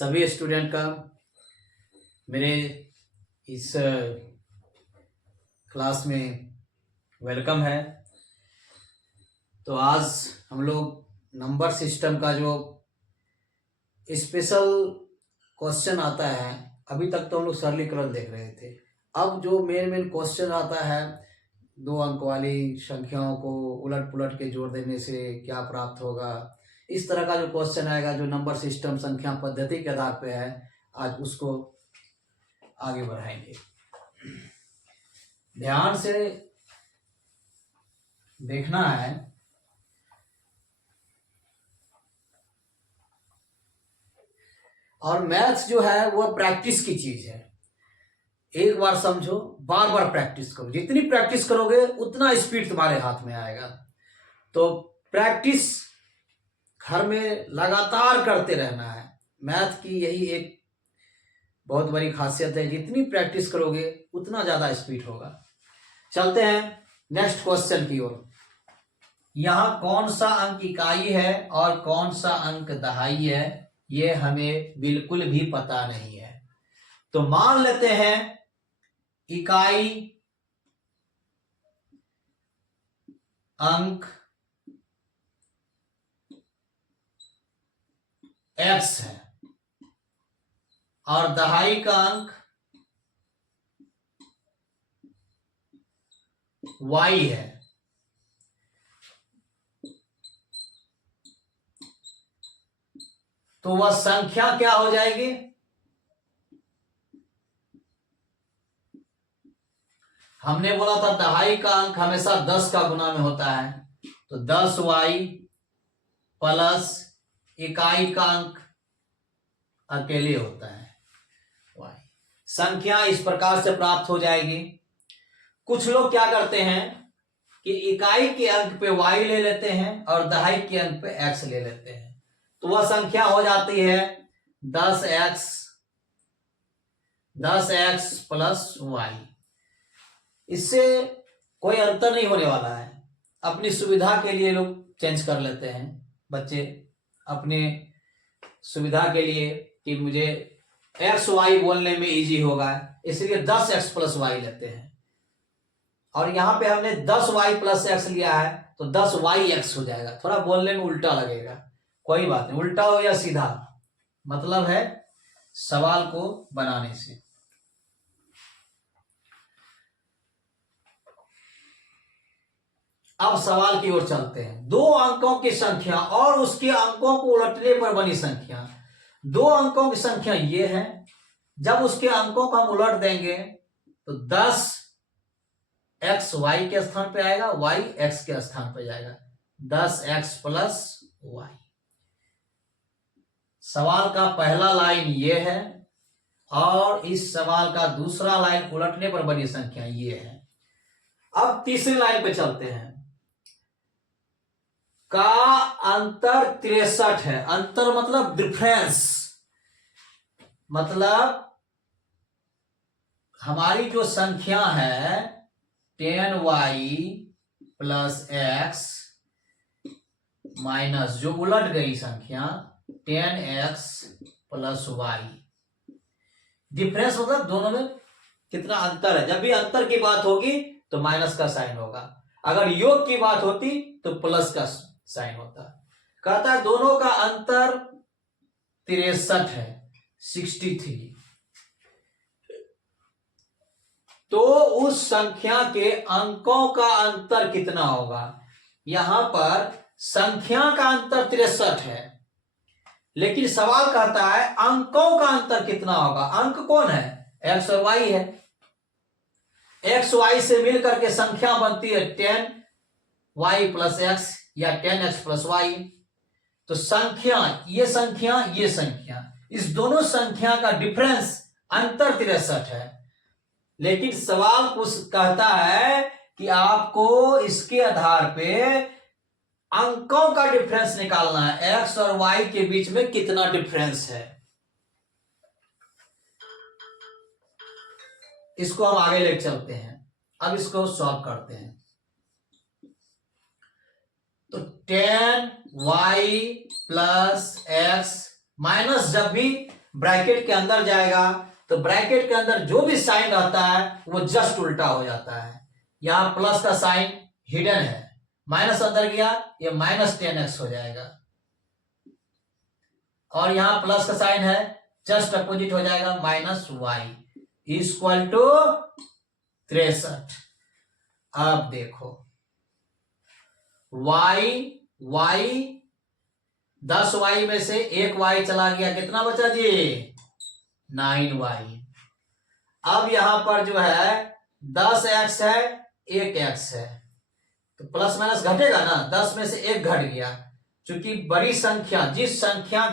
सभी स्टूडेंट का मेरे इस क्लास में वेलकम है। तो आज हम लोग नंबर सिस्टम का जो स्पेशल क्वेश्चन आता है, अभी तक तो हम लोग सरलीकरण देख रहे थे। अब जो मेन क्वेश्चन आता है, 2 अंक वाली संख्याओं को उलट पुलट के जोड़ देने से क्या प्राप्त होगा, इस तरह का जो क्वेश्चन आएगा जो नंबर सिस्टम संख्या पद्धति के आधार पे है, आज उसको आगे बढ़ाएंगे। ध्यान से देखना है। और मैथ्स जो है वह प्रैक्टिस की चीज है। एक बार समझो, बार बार प्रैक्टिस करो। जितनी प्रैक्टिस करोगे उतना स्पीड तुम्हारे हाथ में आएगा। तो प्रैक्टिस घर में लगातार करते रहना है। मैथ की यही एक बहुत बड़ी खासियत है, जितनी प्रैक्टिस करोगे उतना ज्यादा स्पीड होगा। चलते हैं नेक्स्ट क्वेश्चन की ओर। यहां कौन सा अंक इकाई है और कौन सा अंक दहाई है, ये हमें बिल्कुल भी पता नहीं है। तो मान लेते हैं इकाई अंक x है और दहाई का अंक y है। तो वह संख्या क्या हो जाएगी? हमने बोला था दहाई का अंक हमेशा 10 का गुना में होता है, तो 10y प्लस इकाई का अंक अकेले होता है y। संख्या इस प्रकार से प्राप्त हो जाएगी। कुछ लोग क्या करते हैं कि इकाई के अंक पे y ले लेते हैं और दहाई के अंक पे x ले लेते हैं, तो वह संख्या हो जाती है 10x प्लस y। इससे कोई अंतर नहीं होने वाला है। अपनी सुविधा के लिए लोग चेंज कर लेते हैं, बच्चे अपने सुविधा के लिए कि मुझे एक्स वाई बोलने में इजी होगा, इसलिए 10x प्लस वाई लेते हैं। और यहां पे हमने 10y प्लस एक्स लिया है, तो 10yx हो जाएगा। थोड़ा बोलने में उल्टा लगेगा, कोई बात नहीं, उल्टा हो या सीधा, मतलब है सवाल को बनाने से। अब सवाल की ओर चलते हैं। 2 अंकों की संख्या और उसके अंकों को उलटने पर बनी संख्या। 2 अंकों की संख्या ये है, जब उसके अंकों को हम उलट देंगे तो 10x y के स्थान पे आएगा, y x के स्थान पे जाएगा, 10x प्लस y। सवाल का पहला लाइन ये है और इस सवाल का दूसरा लाइन उलटने पर बनी संख्या ये है। अब तीसरी लाइन पे चलते हैं। का अंतर 63 है। अंतर मतलब डिफरेंस, मतलब हमारी जो संख्या है 10y प्लस x माइनस जो उलट गई संख्या 10x प्लस y। डिफरेंस मतलब दोनों में कितना अंतर है। जब भी अंतर की बात होगी तो माइनस का साइन होगा, अगर योग की बात होती तो प्लस का साइन होता। कहता है दोनों का अंतर 63 है, 63। तो उस संख्या के अंकों का अंतर कितना होगा? यहां पर संख्या का अंतर 63 है, लेकिन सवाल कहता है अंकों का अंतर कितना होगा। अंक कौन है? x और y है। x y से मिलकर के संख्या बनती है 10y प्लस x या 10x प्लस y। तो संख्या, ये संख्या, इस दोनों संख्या का डिफरेंस अंतर 63 है। लेकिन सवाल कुछ कहता है कि आपको इसके आधार पे अंकों का डिफरेंस निकालना है, x और y के बीच में कितना डिफरेंस है। इसको हम आगे लेकर चलते हैं। अब इसको सॉल्व करते हैं। तो 10y प्लस x माइनस, जब भी ब्रैकेट के अंदर जाएगा तो ब्रैकेट के अंदर जो भी साइन रहता है वो जस्ट उल्टा हो जाता है। यहां प्लस का साइन हिडन है, माइनस अंदर गया, ये -10x हो जाएगा, और यहां प्लस का साइन है, जस्ट अपोजिट हो जाएगा, -y इक्वल टू 63। अब देखो y 10y में से 1y चला गया, कितना बचा जी? 9y। अब यहां पर जो है 10x है, 1x है, तो प्लस माइनस घटेगा ना, 10 में से 1 घट गया, क्योंकि बड़ी संख्या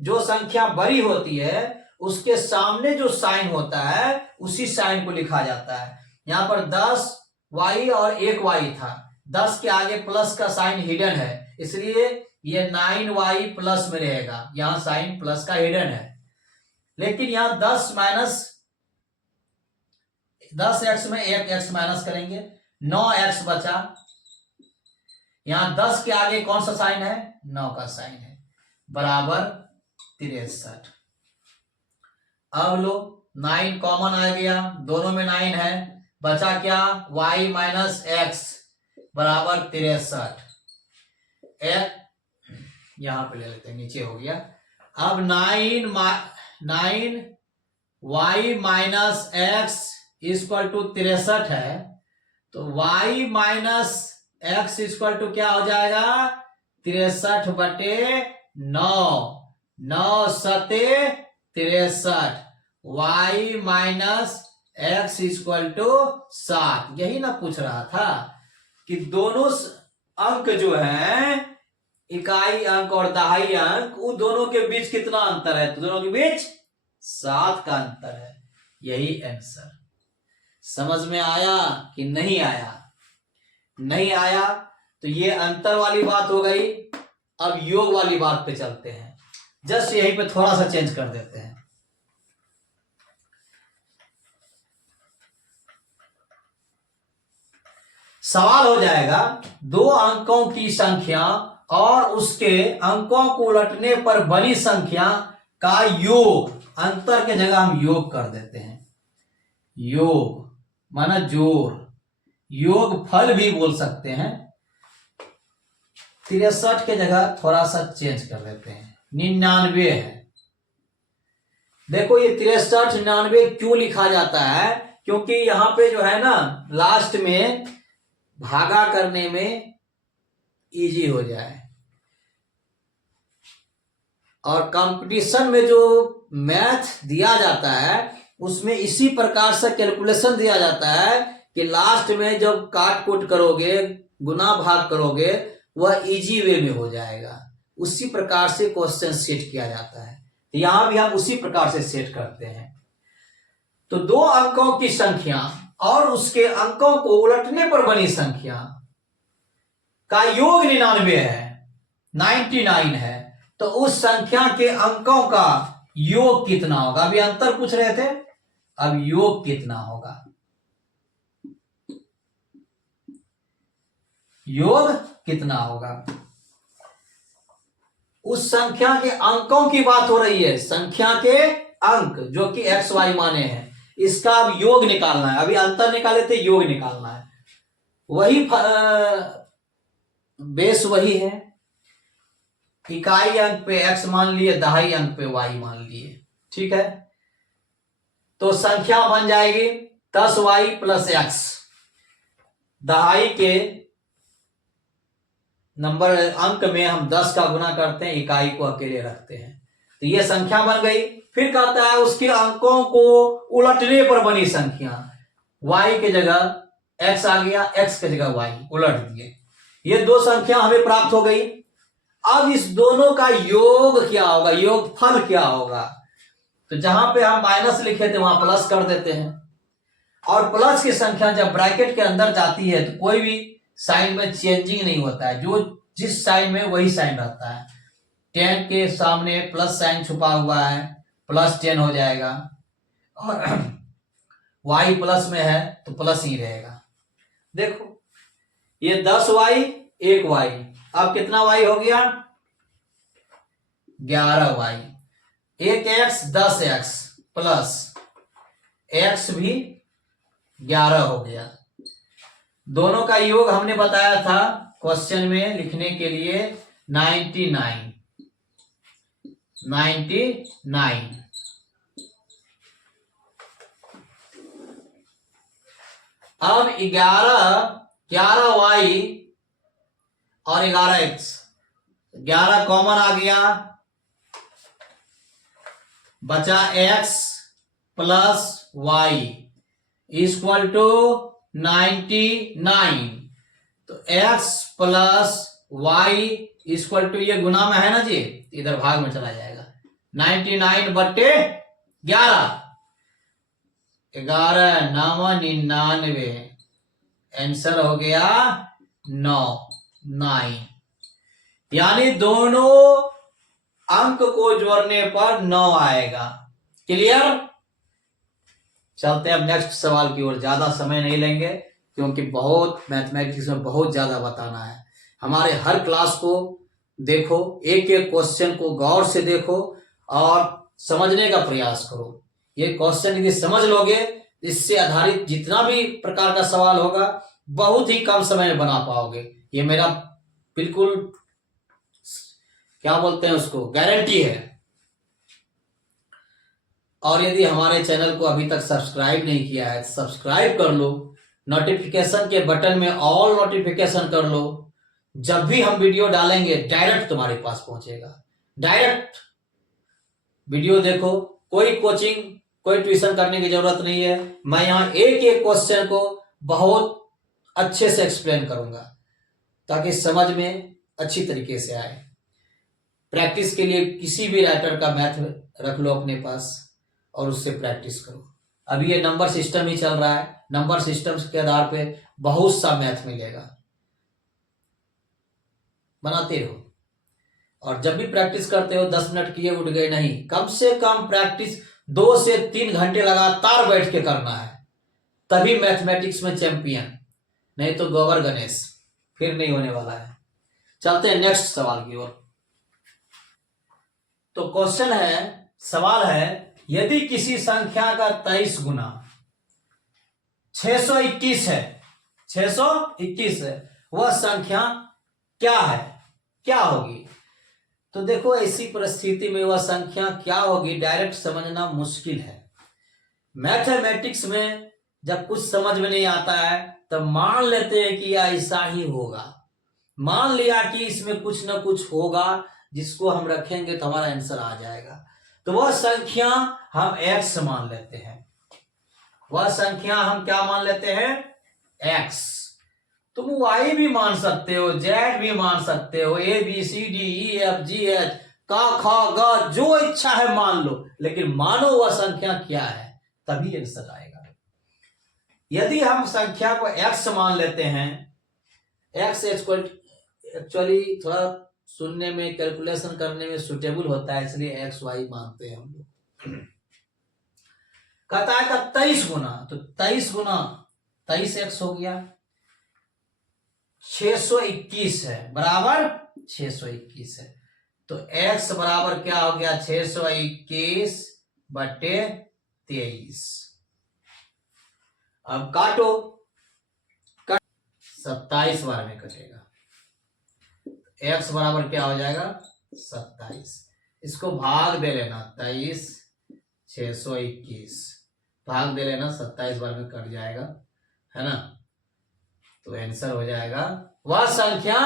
जो संख्या बड़ी होती है उसके सामने जो साइन होता है उसी साइन को लिखा जाता है। यहां पर 10y और 1y था, 10 के आगे प्लस का साइन हिडन है, इसलिए ये 9y प्लस में रहेगा, यहां साइन प्लस का हिडन है। लेकिन यहां 10x में 1x माइनस करेंगे, 9x बचा, यहां 10 के आगे कौन सा साइन है? 9 का साइन है, बराबर 63। अब लो 9 कॉमन आ गया, दोनों में 9 है, बचा क्या? y माइनस एक्स बराबर 63। यहां पे ले लेते हैं, नीचे हो गया। अब 9y minus x equal to 63 है, तो y minus x equal to क्या हो जाएगा? 63/9, 9 सते 63, y minus x equal to 7। यही ना पूछ रहा था कि दोनों अंक जो है, इकाई अंक और दहाई अंक, उन दोनों के बीच कितना अंतर है? तो दोनों के बीच 7 का अंतर है। यही आंसर। समझ में आया कि नहीं आया? नहीं आया तो ये अंतर वाली बात हो गई। अब योग वाली बात पे चलते हैं, जस्ट यहीं पे थोड़ा सा चेंज कर देते हैं। सवाल हो जाएगा, दो अंकों की संख्या और उसके अंकों को उलटने पर बनी संख्या का योग। अंतर के जगह हम योग कर देते हैं। योग माना जोड़, योग फल भी बोल सकते हैं। 63 के जगह थोड़ा सा चेंज कर देते हैं, 99 है। देखो ये 63 99 क्यों लिखा जाता है? क्योंकि यहां पे जो है ना, लास्ट में भागा करने में इजी हो जाए, और कंपटीशन में जो मैथ दिया जाता है उसमें इसी प्रकार से कैलकुलेशन दिया जाता है कि लास्ट में जब काट कूट करोगे, गुना भाग करोगे, वह इजी वे में हो जाएगा। उसी प्रकार से क्वेश्चन सेट किया जाता है, यहां भी हम उसी प्रकार से सेट करते हैं। तो दो अंकों की संख्या और उसके अंकों को उलटने पर बनी संख्या का योग 99 है, 99 है, तो उस संख्या के अंकों का योग कितना होगा? अभी अंतर पूछ रहे थे, अब योग कितना होगा? योग कितना होगा? उस संख्या के अंकों की बात हो रही है, संख्या के अंक जो कि एक्स वाई माने हैं, इसका अब योग निकालना है। अभी अंतर निकाले थे, योग निकालना है। वही बेस वही है, इकाई अंक पे x मान लिए, दहाई अंक पे y मान लिए, ठीक है। तो संख्या बन जाएगी 10y प्लस x। दहाई के नंबर अंक में हम 10 का गुना करते हैं, इकाई को अकेले रखते हैं, तो ये संख्या बन गई। फिर कहता है उसके अंकों को उलटने पर बनी संख्या, y के जगह x आ गया, x के जगह y उलट दिए, ये दो संख्या हमें प्राप्त हो गई। अब इस दोनों का योग क्या होगा, योगफल क्या होगा? तो जहां पे हम माइनस लिखे थे वहां प्लस कर देते हैं, और प्लस की संख्या जब ब्रैकेट के अंदर जाती है तो कोई भी साइन में चेंजिंग नहीं होता है, जो जिस साइन में वही साइन रहता है। 10 के सामने प्लस साइन छुपा हुआ है, +10 हो जाएगा, और y प्लस में है तो प्लस ही रहेगा। देखो ये 10y 1y, अब कितना y हो गया? 11y। एक एक्स 10x प्लस x भी 11 हो गया। दोनों का योग हमने बताया था क्वेश्चन में लिखने के लिए 99। अब 11y और 11x, 11 कॉमन आ गया, बचा x plus y equal to 99। तो x plus y equal to, ये गुना में है ना जी, इधर भाग में चला जाएगा, 99/11, 11 9 99, आंसर हो गया 9। यानी दोनों अंक को जोड़ने पर 9 आएगा। क्लियर? चलते हैं अब नेक्स्ट सवाल की ओर, ज्यादा समय नहीं लेंगे क्योंकि बहुत मैथमेटिक्स में बहुत ज्यादा बताना है। हमारे हर क्लास को देखो, एक एक क्वेश्चन को गौर से देखो और समझने का प्रयास करो। ये क्वेश्चन यदि समझ लोगे, इससे आधारित जितना भी प्रकार का सवाल होगा बहुत ही कम समय में बना पाओगे। ये मेरा बिल्कुल, क्या बोलते हैं उसको, गारंटी है। और यदि हमारे चैनल को अभी तक सब्सक्राइब नहीं किया है, सब्सक्राइब कर लो, नोटिफिकेशन के बटन में ऑल नोटिफिकेशन कर लो। जब भी हम वीडियो डालेंगे डायरेक्ट तुम्हारे पास पहुंचेगा। डायरेक्ट वीडियो देखो, कोई कोचिंग, कोई ट्यूशन करने की जरूरत नहीं है। मैं यहां एक एक क्वेश्चन को बहुत अच्छे से एक्सप्लेन करूंगा ताकि समझ में अच्छी तरीके से आए। प्रैक्टिस के लिए किसी भी राइटर का मैथ रख लो अपने पास और उससे प्रैक्टिस करो। अभी ये नंबर सिस्टम ही चल रहा है, नंबर सिस्टम के आधार पे बहुत सा मैथ मिलेगा, बनाते रहो। और जब भी प्रैक्टिस करते हो 10 मिनट किए उठ गए नहीं, कम से कम प्रैक्टिस 2 से 3 घंटे लगातार बैठ के करना है, तभी मैथमेटिक्स में चैंपियन, नहीं तो गोबर गणेश फिर नहीं होने वाला है। चलते हैं नेक्स्ट सवाल की ओर। तो क्वेश्चन है, सवाल है, यदि किसी संख्या का 23 गुना 621 है, 621 है, वह संख्या क्या है, क्या होगी? तो देखो ऐसी परिस्थिति में वह संख्या क्या होगी डायरेक्ट समझना मुश्किल है। मैथमेटिक्स में जब कुछ समझ में नहीं आता है तब मान लेते हैं कि ऐसा ही होगा। मान लिया कि इसमें कुछ ना कुछ होगा जिसको हम रखेंगे तो हमारा आंसर आ जाएगा। तो वह संख्या हम x मान लेते हैं। वह संख्या हम क्या मान लेते हैं? x। तुम y भी मान सकते हो, z भी मान सकते हो, a b c d e f g h का ख ग, जो इच्छा है मान लो, लेकिन मानो वह संख्या क्या है, तभी आंसर आएगा। यदि हम संख्या को x मान लेते हैं, x एक्चुअली थोड़ा सुनने में, कैलकुलेशन करने में सुटेबल होता है, इसलिए एक्स वाई मानते हैं हम लोग। कहता है 23 गुना, तो 23 गुना 23x हो गया, 621 है, बराबर 621 है। तो x बराबर क्या हो गया? 621/23। अब काटो, 27 बार में कटेगा। x बराबर क्या हो जाएगा? 27। इसको भाग दे लेना, 23 621 भाग दे लेना, 27 बार में कट जाएगा, है ना? तो आंसर हो जाएगा, वह संख्या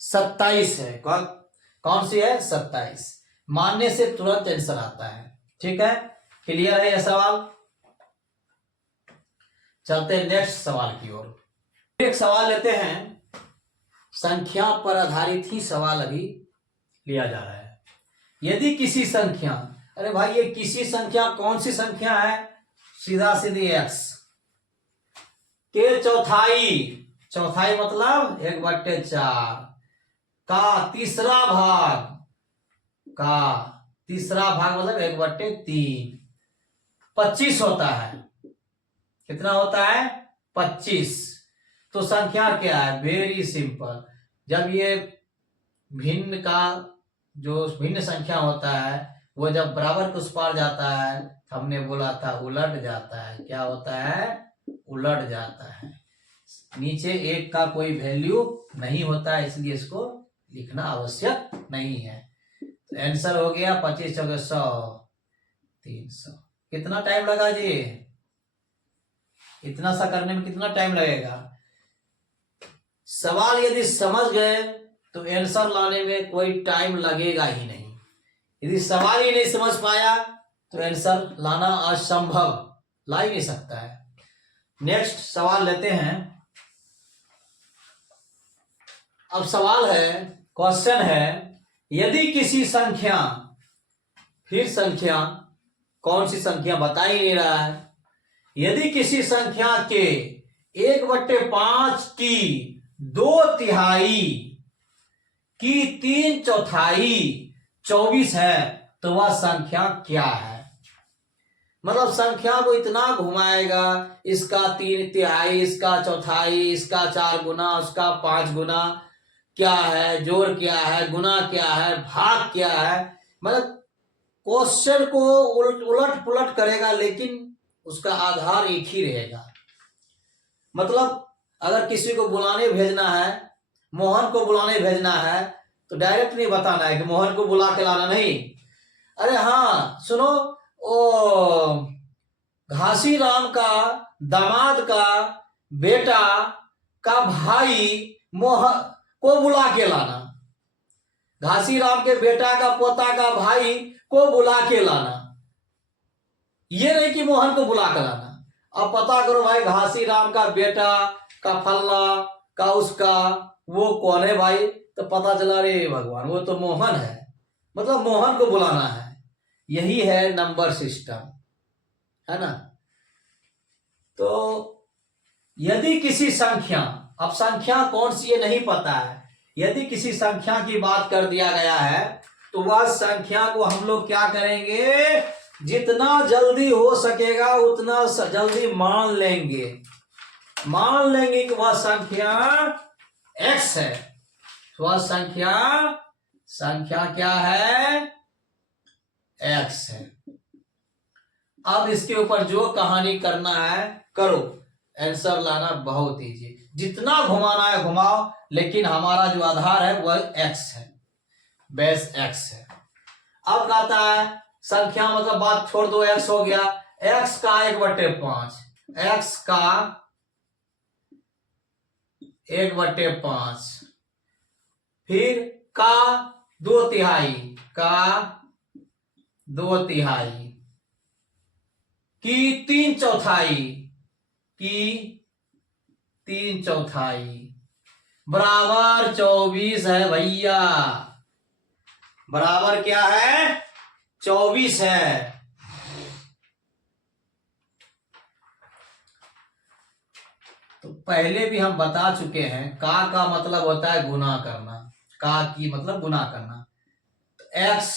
27 है। कौन सी है? 27। मानने से तुरंत आंसर आता है। ठीक है, क्लियर है यह सवाल? चलते हैं नेक्स्ट सवाल की ओर। एक सवाल लेते हैं, संख्या पर आधारित ही सवाल अभी लिया जा रहा है। यदि किसी संख्या, अरे भाई ये किसी संख्या कौन सी संख्या है? सीधा सीधी x के चौथाई, चौथाई मतलब 1/4 का तीसरा भाग, का तीसरा भाग मतलब 1/3, 25 होता है। कितना होता है? 25। तो संख्या क्या है? वेरी सिंपल, जब ये भिन्न का जो भिन्न संख्या होता है वो जब बराबर के उस पार जाता है, हमने बोला था उलट जाता है। क्या होता है? उलट जाता है। नीचे एक का कोई वैल्यू नहीं होता है, इसलिए इसको लिखना आवश्यक नहीं है। तो आंसर हो गया 25 चौके 100, 300। कितना टाइम लगा जी? इतना सा करने में कितना टाइम लगेगा? सवाल यदि समझ गए तो आंसर लाने में कोई टाइम लगेगा ही नहीं। यदि सवाल ही नहीं समझ पाया तो आंसर लाना असंभव, ला ही नहीं सकता है। नेक्स्ट सवाल लेते हैं। अब सवाल है, क्वेश्चन है, यदि किसी संख्या, फिर संख्या, कौन सी संख्या बता ही नहीं रहा है। यदि किसी संख्या के 1/5 की 2/3 की 3/4 24 है तो वह संख्या क्या है? मतलब संख्या को इतना घुमाएगा, इसका 3/3, इसका चौथाई, इसका 4 गुना, उसका 5 गुना, क्या है, जोड़ क्या है, गुना क्या है, भाग क्या है। मतलब क्वेश्चन को उलट पुलट करेगा, लेकिन उसका आधार एक ही रहेगा। मतलब अगर किसी को बुलाने भेजना है, मोहन को बुलाने भेजना है, तो डायरेक्ट नहीं बताना है कि मोहन को बुला के लाना, नहीं। अरे हाँ सुनो, ओ घासी राम का दामाद का बेटा का भाई मोहन को बुला के लाना, घासी राम के बेटा का पोता का भाई को बुला के लाना, ये नहीं कि मोहन को बुला के लाना। अब पता करो भाई, घासी राम का बेटा का फल्ला का उसका वो कौन है भाई? तो पता चला रे भगवान, वो तो मोहन है। मतलब मोहन को बुलाना है। यही है नंबर सिस्टम, है ना। तो यदि किसी संख्या, अब संख्या कौन सी ये नहीं पता है, यदि किसी संख्या की बात कर दिया गया है तो वह संख्या को हम लोग क्या करेंगे, जितना जल्दी हो सकेगा उतना जल्दी मान लेंगे कि वह संख्या x है। वह संख्या क्या है? x है। अब इसके ऊपर जो कहानी करना है करो, आंसर लाना बहुत इजी। जितना घुमाना है घुमाओ, लेकिन हमारा जो आधार है वह x है, बेस x है। अब कहता है संख्या, मतलब बात छोड़ दो, x हो गया, x का 1/5, x का 1/5, फिर का 2/3, का 2/3 की 3/4, की 3/4 बराबर 24 है भैया। बराबर क्या है? 24 है। तो पहले भी हम बता चुके हैं, का मतलब होता है गुना करना, का की मतलब गुना करना। तो x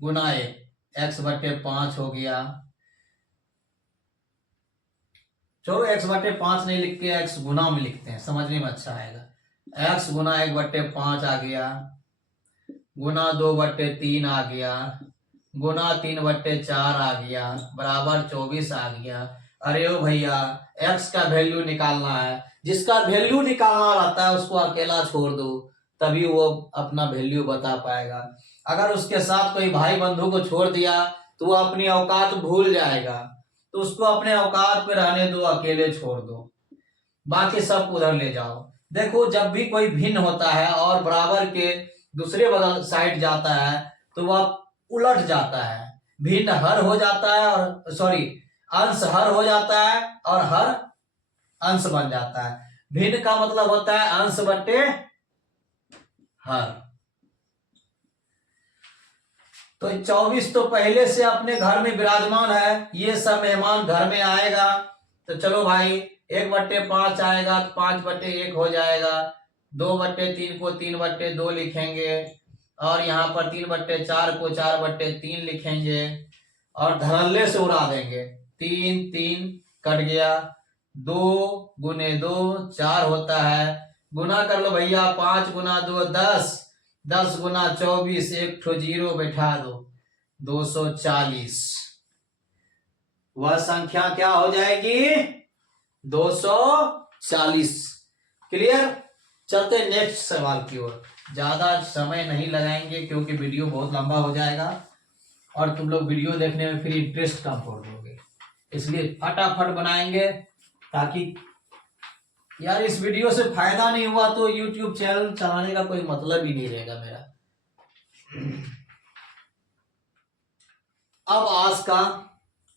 गुना 1, x/5 हो गया। चलो x/5 नहीं लिख के x गुना में लिखते हैं, समझने में अच्छा आएगा। x गुना 1/5 आ गया, गुना 2/3 आ गया, गुना 3/4 आ गया, बराबर 24 आ गया। अरे ओ भैया, x का वैल्यू निकालना है। जिसका वैल्यू निकालना रहता है उसको अकेला छोड़ दो, तभी वो अपना वैल्यू बता पाएगा। अगर उसके साथ कोई भाई बंधु को छोड़ दिया तो वो अपनी औकात भूल जाएगा, तो उसको अपने औकात पे रहने दो, अकेले छोड़ दो, बाकी सब उधर ले जाओ। देखो, जब भी कोई भिन्न होता है और बराबर के दूसरे बगल साइड जाता है तो वह उलट जाता है, भिन्न हर हो जाता है, और सॉरी अंश हर हो जाता है और हर अंश बन जाता है। भिन्न का मतलब होता है अंश बटे हर। तो 24 तो पहले से अपने घर में विराजमान है, ये सब मेहमान घर में आएगा तो चलो भाई 1/5 आएगा तो 5/1 हो जाएगा। 2/3 को 3/2 लिखेंगे, और यहाँ पर 3/4 को 4/3 लिखेंगे, और धड़ल्ले से उड़ा देंगे। 3 3 कट गया, 2 गुने 2 4 होता है। गुना कर लो भैया, 5 गुना 2 10, 10 गुना 24, एक ठो जीरो बैठा दो, 240। वह संख्या क्या हो जाएगी? 240। क्लियर? चलते नेक्स्ट सवाल की ओर। ज्यादा समय नहीं लगाएंगे क्योंकि वीडियो बहुत लंबा हो जाएगा और तुम लोग वीडियो देखने में फिर इंटरेस्ट कम छोड़ दोगे, इसलिए फटाफट बनाएंगे ताकि यार इस वीडियो से फायदा नहीं हुआ तो YouTube चैनल चलाने का कोई मतलब ही नहीं रहेगा मेरा। अब आज का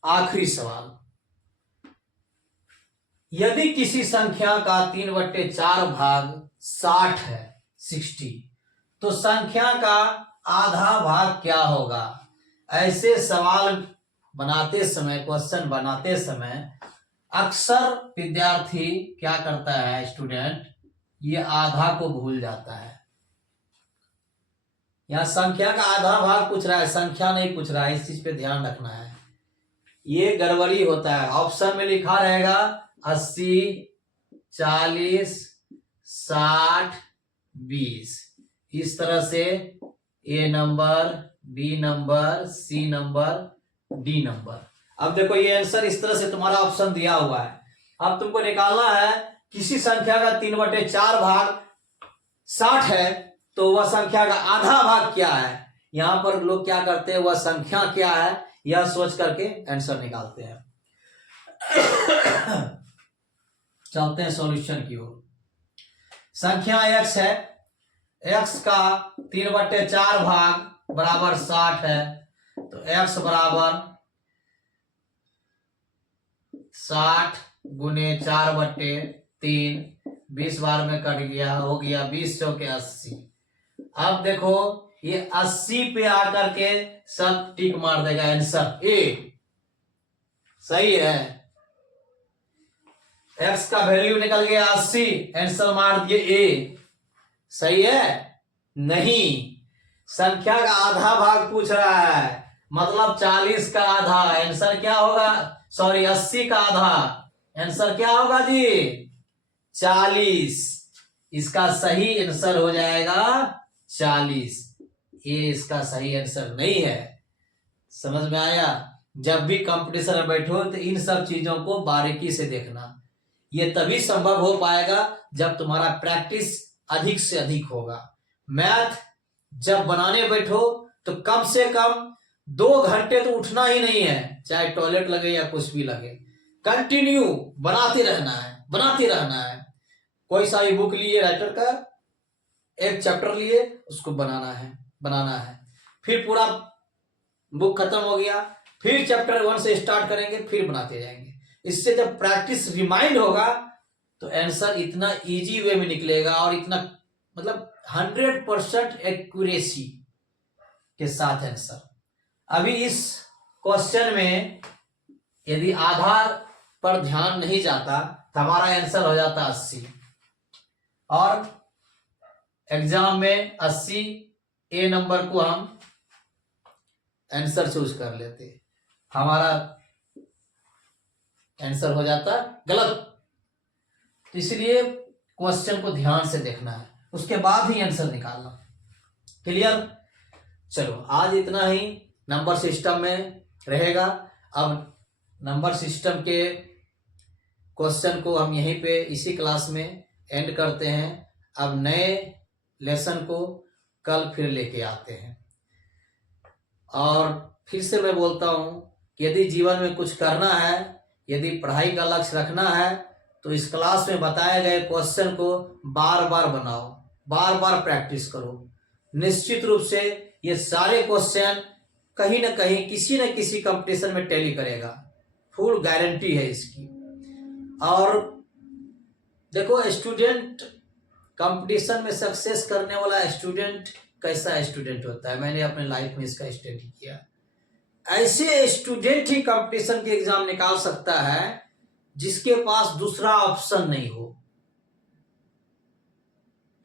आखिरी सवाल, यदि किसी संख्या का 3/4 भाग 60 है, 60, तो संख्या का आधा भाग क्या होगा? ऐसे सवाल बनाते समय, क्वेश्चन बनाते समय अक्सर विद्यार्थी क्या करता है, स्टूडेंट, ये आधा को भूल जाता है। यहां संख्या का आधा भाग पूछ रहा है, संख्या नहीं पूछ रहा है, इस चीज पे ध्यान रखना है, ये गड़बड़ी होता है। ऑप्शन में लिखा रहेगा 80, 40, 60, 20, इस तरह से A number, B number, C number, D number. अब देखो ये आंसर इस तरह से तुम्हारा ऑप्शन दिया हुआ है। अब तुमको निकालना है किसी संख्या का 3/4 भाग 60 है तो वह संख्या का आधा भाग क्या है। यहां पर लोग क्या करते हैं, वह संख्या क्या है यह सोच करके आंसर निकालते हैं। चलते हैं सॉल्यूशन की ओर। संख्या x है, x का 3/4 भाग बराबर 60 है, तो x बराबर 60 गुने 4/3, 20 बार में कट गया, हो गया 20 चौके 80। अब देखो ये 80 पे आकर के सब टिक मार देगा, आंसर ए सही है। x का वैल्यू निकल गया 80, आंसर मार दिए ए, सही है? नहीं, संख्या का आधा भाग पूछ रहा है, मतलब 40 का आधा, आंसर क्या होगा? सॉरी 80 का आधा, आंसर क्या होगा जी? 40। इसका सही आंसर हो जाएगा 40। ये इसका सही आंसर नहीं है। समझ में आया? जब भी कंपटीशन में बैठो तो इन सब चीजों को बारीकी से देखना। ये तभी संभव हो पाएगा जब तुम्हारा प्रैक्टिस अधिक से अधिक होगा। मैथ जब बनाने बैठो तो कम से कम 2 घंटे तो उठना ही नहीं है, चाहे टॉयलेट लगे या कुछ भी लगे, कंटिन्यू बनाते रहना है, बनाते रहना है। कोई सा भी बुक लिए राइटर का, एक चैप्टर लिए, उसको बनाना है, फिर पूरा बुक खत्म हो गया, फिर चैप्टर 1 से स्टार्ट करेंगे, फिर बनाते जाएंगे। इससे जब प्रैक्टिस रिमाइंड होगा तो आंसर इतना इजी वे में निकलेगा और इतना मतलब 100% एक्यूरेसी के साथ आंसर। अभी इस क्वेश्चन में यदि आधार पर ध्यान नहीं जाता तो हमारा आंसर हो जाता 80 और एग्जाम में 80 ए नंबर को हम आंसर चूज कर लेते, हमारा आंसर हो जाता गलत। तो इसलिए क्वेश्चन को ध्यान से देखना है, उसके बाद ही आंसर निकालना। क्लियर? चलो आज इतना ही नंबर सिस्टम में रहेगा। अब नंबर सिस्टम के क्वेश्चन को हम यहीं पे इसी क्लास में एंड करते हैं। अब नए लेसन को कल फिर लेके आते हैं। और फिर से मैं बोलता हूं कि यदि जीवन में कुछ करना है, यदि पढ़ाई का लक्ष्य रखना है तो इस क्लास में बताए गए क्वेश्चन को बार बार बनाओ, बार बार प्रैक्टिस करो। निश्चित रूप से ये सारे क्वेश्चन कहीं ना कहीं किसी न किसी कंपटीशन में टैली करेगा, फुल गारंटी है इसकी। और देखो स्टूडेंट कंपटीशन में सक्सेस करने वाला स्टूडेंट कैसा स्टूडेंट होता है, मैंने अपने लाइफ में इसका स्टडी किया। ऐसे स्टूडेंट ही कंपटीशन के एग्जाम निकाल सकता है जिसके पास दूसरा ऑप्शन नहीं हो।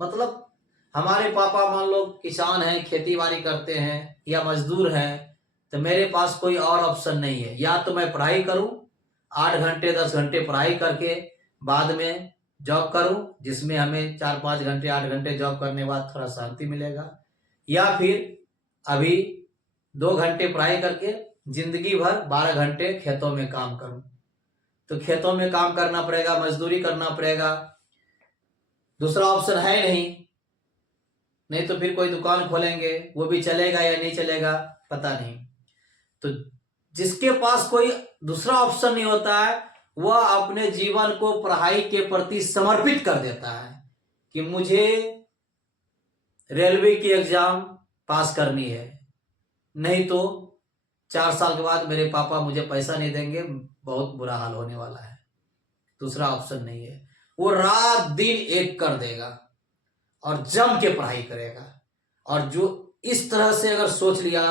मतलब हमारे पापा मान लो किसान हैं, खेती बाड़ी करते हैं या मजदूर हैं, तो मेरे पास कोई और ऑप्शन नहीं है, या तो मैं पढ़ाई करूं 8 घंटे 10 घंटे पढ़ाई करके बाद में जॉब करूं जिसमें हमें 4-5 घंटे 8 घंटे जॉब करने के बाद थोड़ा शांति मिलेगा, या फिर अभी 2 घंटे पढ़ाई करके जिंदगी भर 12 घंटे खेतों में काम करूं, तो खेतों में काम करना पड़ेगा, मजदूरी करना पड़ेगा, दूसरा ऑप्शन है नहीं तो फिर कोई दुकान खोलेंगे, वो भी चलेगा या नहीं चलेगा पता नहीं। तो जिसके पास कोई दूसरा ऑप्शन नहीं होता है वह अपने जीवन को पढ़ाई के प्रति समर्पित कर देता है कि मुझे रेलवे की एग्जाम पास करनी है, नहीं तो 4 साल के बाद मेरे पापा मुझे पैसा नहीं देंगे, बहुत बुरा हाल होने वाला है। दूसरा ऑप्शन नहीं है, वो रात दिन एक कर देगा और जम के पढ़ाई करेगा। और जो इस तरह से अगर सोच लिया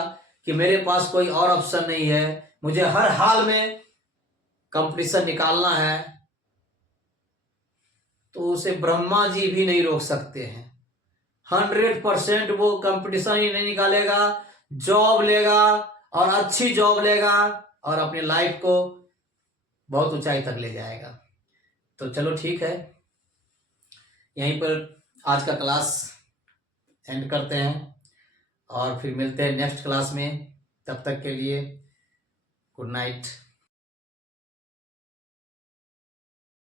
कि मेरे पास कोई और ऑप्शन नहीं है, मुझे हर हाल में कंपटीशन निकालना है, तो उसे ब्रह्मा जी भी नहीं रोक सकते हैं। 100% वो कंपटीशन ही नहीं निकालेगा, जॉब लेगा और अच्छी जॉब लेगा और अपनी लाइफ को बहुत ऊंचाई तक ले जाएगा। तो चलो ठीक है, यहीं पर आज का क्लास एंड करते हैं और फिर मिलते हैं नेक्स्ट क्लास में। तब तक के लिए गुड नाइट।